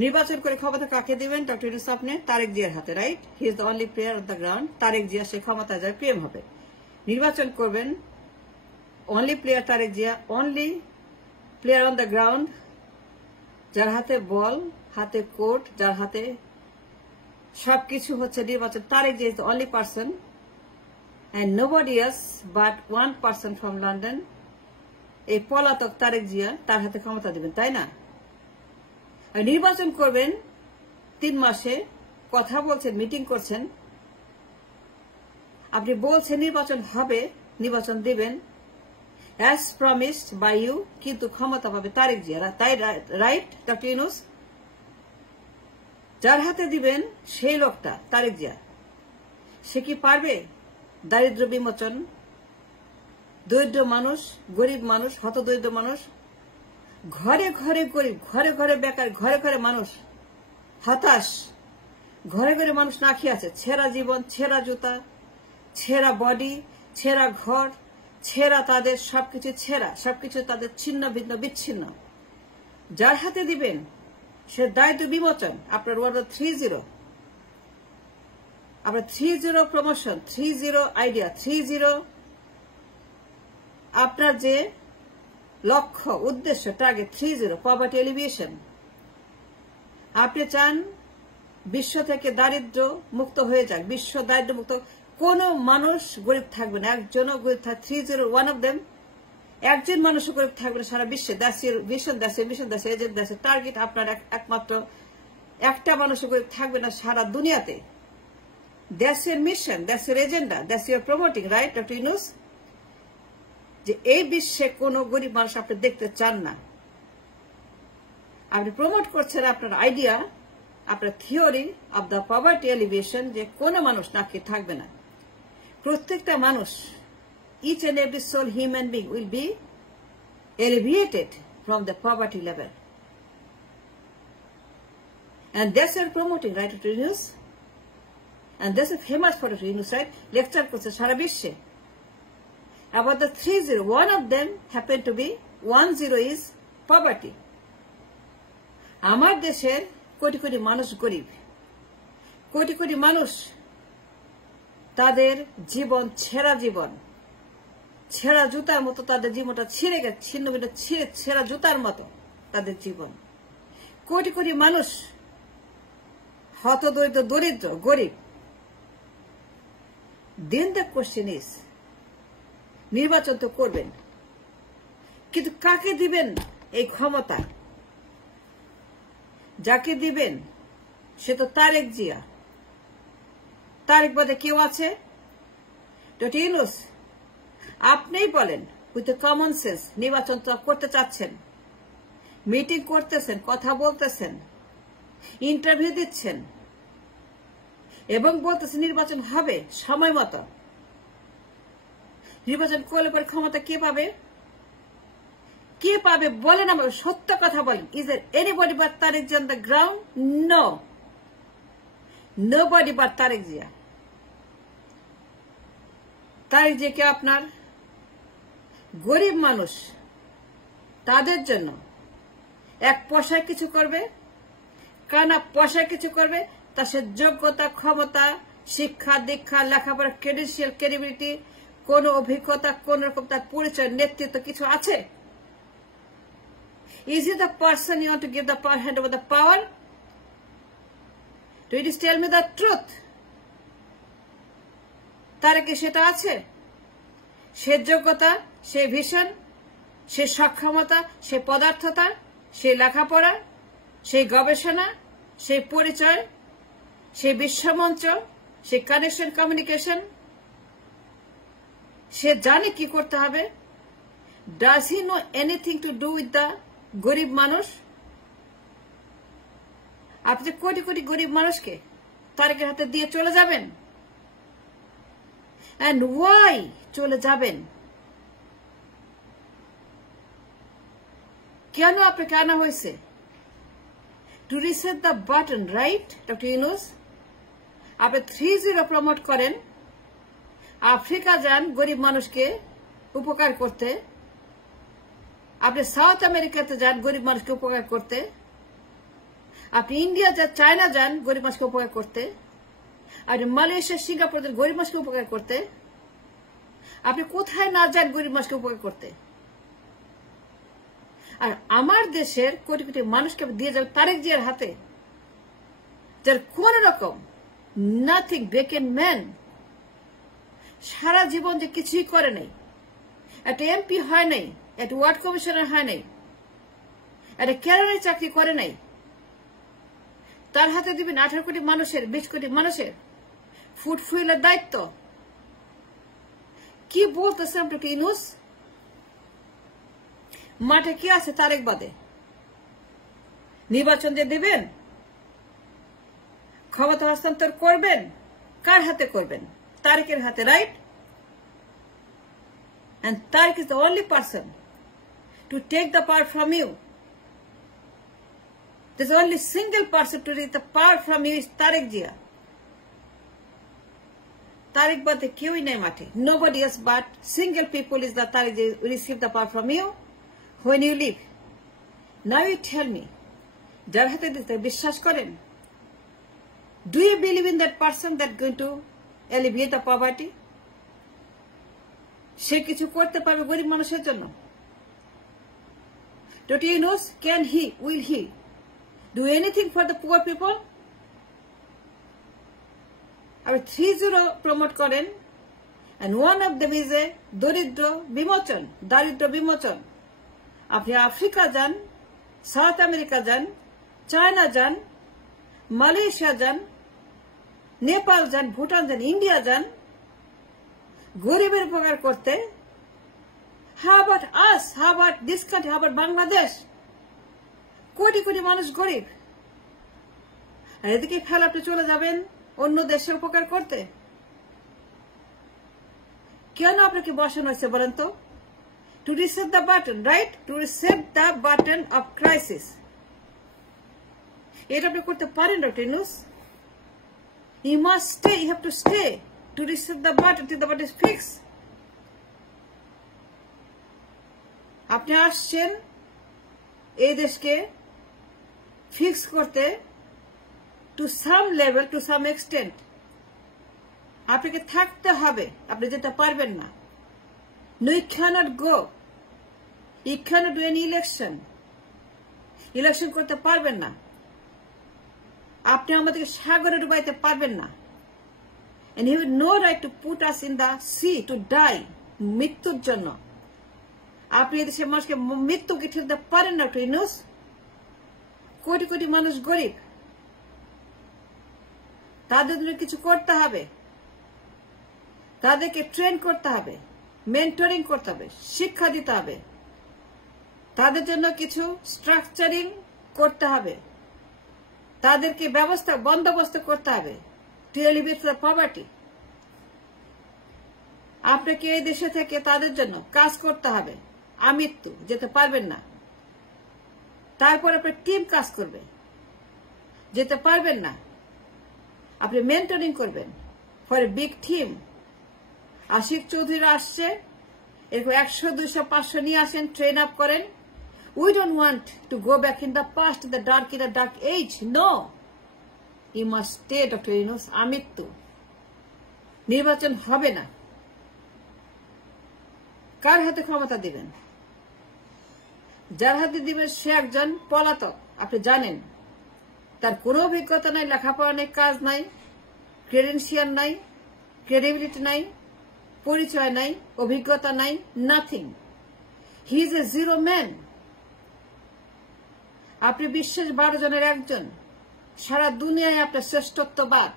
নির্বাচন করে ক্ষমতা কাকে দিবেন? ডক্টর ইউনূস আপনি তারেক জিয়ার হাতে, right? He is the only player on the ground. Tarique Zia সে ক্ষমতা যায় পিএম হবে। নির্বাচন করবেন only player Tarique Zia, only player on the ground, যার হাতে বল, হাতে কোর্ট, যার হাতে সবকিছু হচ্ছে নির্বাচন। Tarique Zia is the only person and nobody else but one person from London, এই পলাতক তারেক জিয়া, তার হাতে ক্ষমতা দিবেন, তাই না? আর নির্বাচন করবেন 3 মাসে, কথা বলছেন, মিটিং করছেন, আপনি বলছেন নির্বাচন হবে, নির্বাচন দিবেন as promised by you, কিন্তু ক্ষমতা পাবে তারেক জিয়া, তাই রাইট ডক্টর ইউনূস? যার হাতে দিবেন সেই লোকটা তারেক জিয়া, সে কি পারবে দারিদ্র বিমোচন? দরিদ্র মানুষ, গরিব মানুষ, হতদরিদ্র মানুষ, ঘরে ঘরে গরিব, ঘরে ঘরে বেকার, ঘরে ঘরে মানুষ হতাশ, ঘরে ঘরে মানুষ না খেয়ে আছে, ছেঁড়া জীবন, ছেঁড়া জুতা, ছেঁড়া বডি, ছেঁড়া ঘর, ছেঁড়া তাদের সবকিছু, ছেঁড়া সবকিছু তাদের ছিন্ন ভিন্ন বিচ্ছিন্ন। যার হাতে দিবেন সে দারিদ্র বিমোচন। আপনার ওয়ার্ড 30, আপনার 30 প্রমোশন, 30 আইডিয়া, 30 আপনার যে লক্ষ্য, উদ্দেশ্য, টার্গেট 30 পভার্টি এলিভিয়েশন। আপনি চান বিশ্ব থেকে দারিদ্র মুক্ত হয়ে যাক, বিশ্ব দারিদ্র মুক্ত, কোন মানুষ গরিব থাকবে না, একজনও গরিব থাকবে, 30 ওয়ান অফ দেম, একজন মানুষও গরিব থাকবে না সারা বিশ্বে। দেশের ভিশন, দেশের মিশন, দেশের এজেন্ট, দেশের টার্গেট, আপনার একমাত্র একটা মানুষও গরিব থাকবে না সারা দুনিয়াতে। দেশের মিশন, দেশের agenda, that's your promoting, right doctor Yunus? যে এই বিশ্বে কোন গরিব মানুষ আপনি দেখতে চান না। আপনি প্রমোট করছেন আপনার আইডিয়া, আপনার theory of the poverty alleviation, যে কোন মানুষ না খেয়ে থাকবে না। প্রত্যেকটা মানুষ, each and every soul human being will be alleviated from the poverty level, and that's your promoting, right Dr. Yunus? And that's a famous for Dr. Yunus, right? Lecture করছে সারা বিশ্বে about the 30. One of them happened to be 10 is poverty. আমার দেশের কোটি কোটি মানুষ গরিব, কোটি কোটি মানুষ তাদের জীবন ছেঁড়া জীবন, ছেঁড়া জুতার মতো তাদের জীবনটা ছিঁড়ে গেছে, ছিন্ন ভিন্ন ছেঁড়া জুতার মতো তাদের জীবন। কোটি কোটি মানুষ হতদরিদ্র, দরিদ্র, গরিব। Then the question is, নির্বাচন তো করবেন, কিন্তু কাকে দিবেন এই ক্ষমতা? যাকে দিবেন সে তো তারেক জিয়া। তারেক বাদে কেউ আছে? ডক্টর ইউনূস আপনিই বলেন, উইথ কমন সেন্স, নির্বাচন তো করতে চাচ্ছেন, মিটিং করতেছেন, কথা বলতেছেন, ইন্টারভিউ দিচ্ছেন এবং বলতেছেন নির্বাচন হবে সময় মতো। নির্বাচন করলে পরে ক্ষমতা কে পাবে? কে পাবে বলেন, আমাকে সত্য কথা বলেন। Is there anybody but Tarique Zia on the ground? No, nobody but Tarique Zia. Tarique জিয়াকে আপনার গরিব মানুষ তাদের জন্য এক পয়সায় কিছু করবে, কানা পয়সায় কিছু করবে, তার সে যোগ্যতা, ক্ষমতা, শিক্ষা, দীক্ষা, লেখাপড়া, ক্রেডেনশিয়াল, ক্রেডিবিলিটি, কোন অভিজ্ঞতা, কোন রকম তার পরিচয়, নেতৃত্ব কিছু আছে? Is he the person you want to give the power, hand over the power? Do you just tell me the truth? তার কি সেটা আছে? সে যোগ্যতা, সে ভিশন, সে সক্ষমতা, সে পদার্থতা, সে লেখাপড়া, সেই গবেষণা, সেই পরিচয়, সেই বিশ্বমঞ্চ, সেই কানেকশন, কমিউনিকেশন, সে জানে কি করতে হবে? Does he know anything to do with the গরিব মানুষ? আপনি কোটি কোটি গরিব মানুষকে তারেকের হাতে দিয়ে চলে যাবেন? And why চলে যাবেন? কেন আপনাকে আনা হয়েছে? To reset the button, right, Dr. Yunus? আপনি 30 প্রমোট করেন, আফ্রিকা যান গরিব মানুষকে উপকার করতে, আপনি সাউথ আমেরিকাতে যান গরিব মানুষকে উপকার করতে, আপনি ইন্ডিয়া যান, চায়না যান গরিব মানুষকে উপকার করতে, আপনি মালয়েশিয়া, সিঙ্গাপুর যান গরিব মানুষকে উপকার করতে, আপনি কোথায় না যান গরিব মানুষকে উপকার করতে। আর আমার দেশের কোটি কোটি মানুষকে দিয়ে যাবে তারেক জিয়ার হাতে, যার কোন রকম নাথিং ব্রেকেন ম্যান, সারা জীবন যে কিছুই করে নাই, একটা এমপি হয় নাই, একটা ওয়ার্ড কমিশনার হয় নাই, একটা ক্যাডারের চাকরি করে নাই, তার হাতে দিবেন 18 কোটি মানুষের, 20 কোটি মানুষের ফুড ফুয়েলের দায়িত্ব। কি বলতেছেন ডক্টর ইউনূস? মাঠে কি আছে তারেক বাদে? নির্বাচন দিয়ে দিবেন, ক্ষমতা হস্তান্তর করবেন, কার হাতে করবেন? তারেকের হাতে, right? And Tariq is the only person to take the power from you. There's only single person to take the power from you is Tariq Jia. Tariq bade kyoi nahi mate. Nobody else but single people is the Tariq Jia will receive the power from you when you leave. Now you tell me, jar hate dite bishwas koren? Do you believe in that person that going to alleviate the poverty? সে কিছু করতে পারবে গরিব মানুষের জন্য? Doctor Yunus, can he, will he do anything for the poor people? আপনি 3-0 promote করেন, and one of them is a দরিদ্র বিমোচন, দারিদ্র বিমোচন। আপনি আফ্রিকা যান, সাউথ আমেরিকা যান, চায়না যান, মালয়েশিয়া যান, নেপাল যান, ভুটান যান, ইন্ডিয়া যান গরিবের উপকার করতে। How about us? How about this country? How about Bangladesh? Crore crore মানুষ গরিব, আর এদিকে ফেলে আপনি চলে যাবেন অন্য দেশে উপকার করতে। কেন আপনাকে বসানো হয়েছে বলেন তো? Two reset the button, right? Two reset the button of crisis. এটা আপনি করতে পারেন doctor Yunus. You must stay, you have to stay to reset the button till the button is fixed. আপনি আসছেন এই দেশকে ফিক্স করতে to some level, to some extent. আপনাকে থাকতে হবে, আপনি যেতে পারবেন না। No, you cannot go. You cannot do any election. Election করতে পারবেন না। আপনি আমাদেরকে সাগরে ডুবাইতে পারবেন না। And he had no right to put us in the sea to die, মৃত্যুর জন্য। আপনি এদেশের মানুষকে মৃত্যুকে ঠেলতে পারেন না ডক্টর ইউনূস। কোটি কোটি মানুষ গরিব, তাদের জন্য কিছু করতে হবে, তাদেরকে ট্রেন করতে হবে, মেন্টরিং করতে হবে, শিক্ষা দিতে হবে, তাদের জন্য কিছু স্ট্রাকচারিং করতে হবে, তাদেরকে ব্যবস্থা বন্দোবস্ত করতে হবে টু এলিভেট দ্য পভার্টি। আপনাকে এই দেশে থেকে তাদের জন্য কাজ করতে হবে। আমৃত্যু যেতে পারবেন না। তারপর আপনার টিম কাজ করবে, যেতে পারবেন না। আপনি মেন্টরিং করবেন for a big team. Ashik চৌধুরীরা আসছে, এরপর 100, 200, 500 নিয়ে আসেন, ট্রেন আপ করেন। We don't want to go back in the past, in the dark age. No. You must stay, Dr. Yunus. আমৃত্যু। নির্বাচন হবে না। কার হাতে ক্ষমতা দিবেন? যার হাতে দিবেন সে একজন পলাতক, আপনি জানেন। তার কোনো অভিজ্ঞতা নাই, লেখাপড়া নেই, কাজ নাই, ক্রেডেন্সিয়াল নাই, ক্রেডিবিলিটি নাই, পরিচয় নাই, অভিজ্ঞতা নাই, nothing. He is a zero man. আপনি বিশ্বের 12 জনের একজন। সারা দুনিয়ায় আপনার শ্রেষ্ঠত্ববাদ,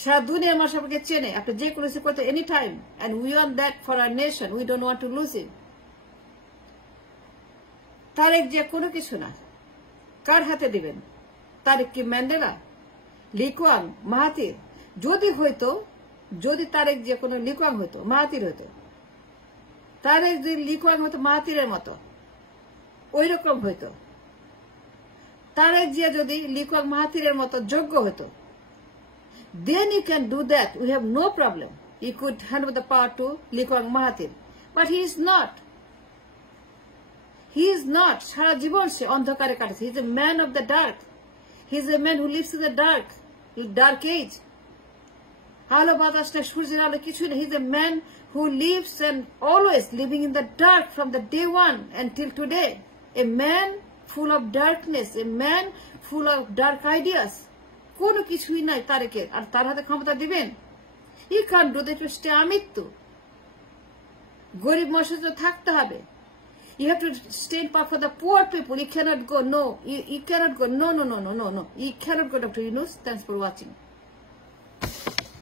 সারা দুনিয়ার মানুষ আপনাকে চেনে। আপনি যে কোনো কিছু করতে any time, and we want that for our nation. We don't want to lose it. Tarique যে কোনো কিছু না। কার হাতে দিবেন? তারেক কি ম্যান্ডেলা, লিকুয়াং, মাহাতির? যদি হইতো, যদি তারেক যে কোনো লিকুয়াং হইতো, মাহাতির হইতো, তারেক যদি লিকুয়াং হইতো মাহাতিরের মতো, ওই রকম হইতো। তারেক জিয়া যদি লিকুয়াং মাহাতিরের মতো যোগ্য হতো, then you can do that. We have no problem. You could hand over the power to Likwang Mahathir. But he is not. He is not. সারা জীবন সে অন্ধকারে কাটেছে। He is a man of the dark. He's a man who lives in the dark age. Aalo batas na surjir aalo kichu na. He's a man who lives and always living in the dark from the day one until today. A man full of darkness, a man full of dark ideas. Kono কিছুই নাই তারেকের, আর তার হাতে ক্ষমতা দিবেন? He can't do that to stay আমৃত্যু। গরিব মানুষের তো থাকতে হবে। You have to stand up for the poor people. You cannot go, no. You cannot go, no. You cannot go, Dr. Yunus. Thanks for watching.